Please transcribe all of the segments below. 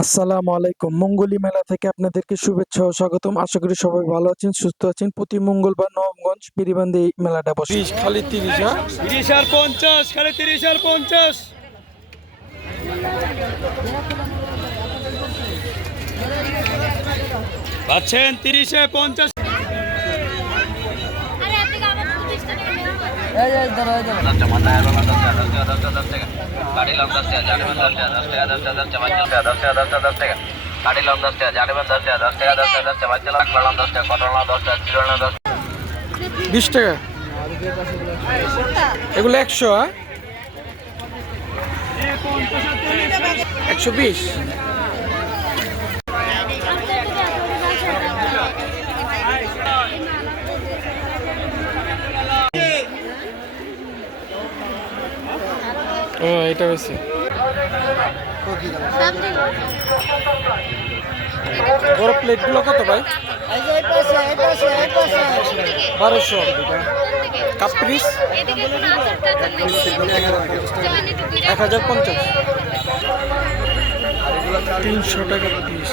আসসালামু আলাইকুম। মঙ্গলী মেলা থেকে আপনাদেরকে শুভেচ্ছা ও স্বাগতম। আশা করি সবাই ভালো আছেন, সুস্থ আছেন। প্রতি মঙ্গলবার নবগঞ্জ পিরিবান্ধে এই মেলাটা বসে। 30 খালি 30, হ্যাঁ? 30 আর 50, খালি 30 আর 50। পাচ্ছেন 30 এ 50। বিশ টাকা এগুলো 100, হ্যাঁ? 120। এটা হয়েছে বড় প্লেটগুলো কত ভাই? 1200। কাপ পিস 1050, 300 টাকা পিস।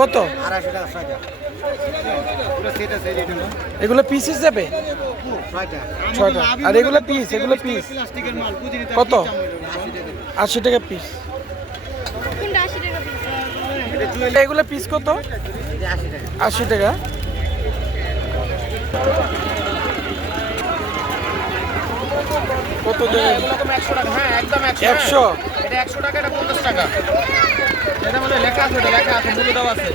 কত? এগুলো পিস হিসাবে 6টা। আর এগুলো পিস, এগুলো পিস কত? 80 টাকা পিস। এগুলো পিস কত? 80 টাকা। কত দেবে? 100 টাকা, হ্যাঁ একদম 100। এটা 100 টাকা, এটা 50 টাকা। এটা মধ্যে লেখা আছে, এটা লেখা আছে, মূল্য দেওয়া আছে।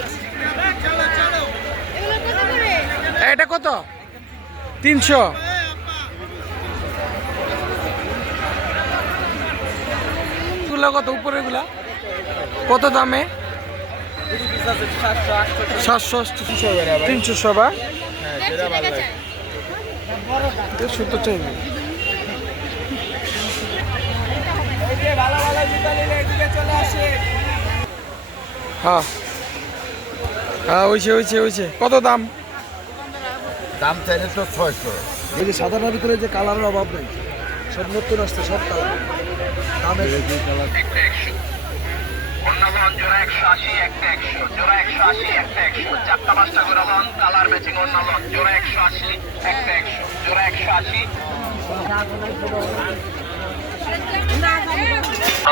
এটা কত? 300। এগুলো কত? উপরে এগুলা কত দামে? 700, 300 সবা। সুতো চাইবে। হ্যাঁ হ্যাঁ, হয়েছে। কত দাম? দাম চাইলে তো 600। এই যে সাধারণ ভিতরে যে কালারের অভাব নেই, সব নতুন আসছে, সব কালার দামের কালার। জোড়া 180, একটা 100, জোড়া 180, একটা 100, 4টা 5টা করে লন কালার ম্যাচিং অন্য লন, জোড়া 180, একটা 100, জোড়া 180।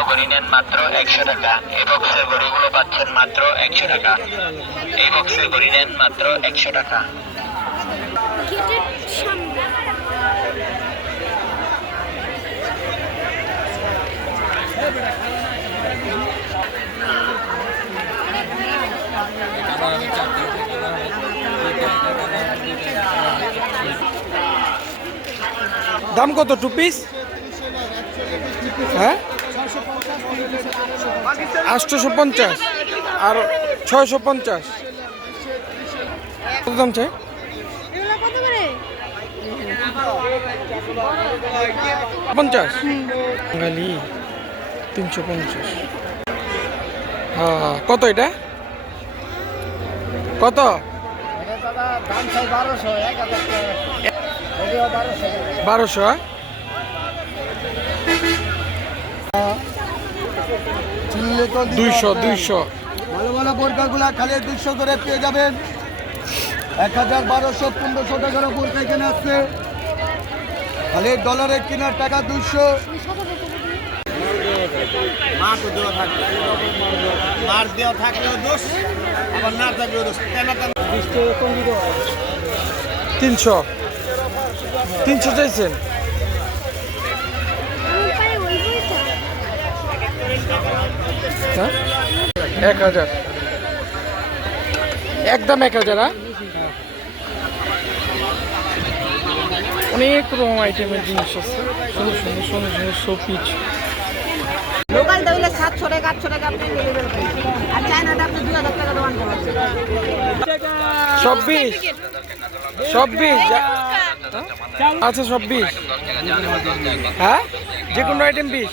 গড়ি নেন মাত্র 100 টাকা। এই বক্সের গড়িগুলো পাচ্ছেন মাত্র 100 টাকা। এই বক্সের গড়ি নেন মাত্র 100 টাকা। দাম কত টু পিস? হ্যাঁ, 850 আর 650। কত দাম চাই? 50 বাঙালি 350। হ্যাঁ, কত এটা? কত? 1200। 200। ভালো ভালো বোরকাগুলা খালি 200 করে পেয়ে যাবেন। 1000, 1200, 1500 টাকার বোরকা এখানে আসছে। খালি ডলারের কেনার টাকা 200। মার তো দেওয়া থাকবে, মার দেওয়া থাকলেও দোষ, আবার না থাকলেও দোষ। 300 চাইছেন? হ্যাঁ, 1000, একদম 1000। অনেক রকম আইটেমের জিনিস আছে, সুন্দর শোপিস। লোকাল দইলে 700 টাকা, 800 টাকা আপনি নিয়ে নেবেন। আর চায়নাটা আপনি 2000 টাকা দোকান করবেন। 26। আচ্ছা 26, হ্যাঁ, যে কোনো আইটেম 20।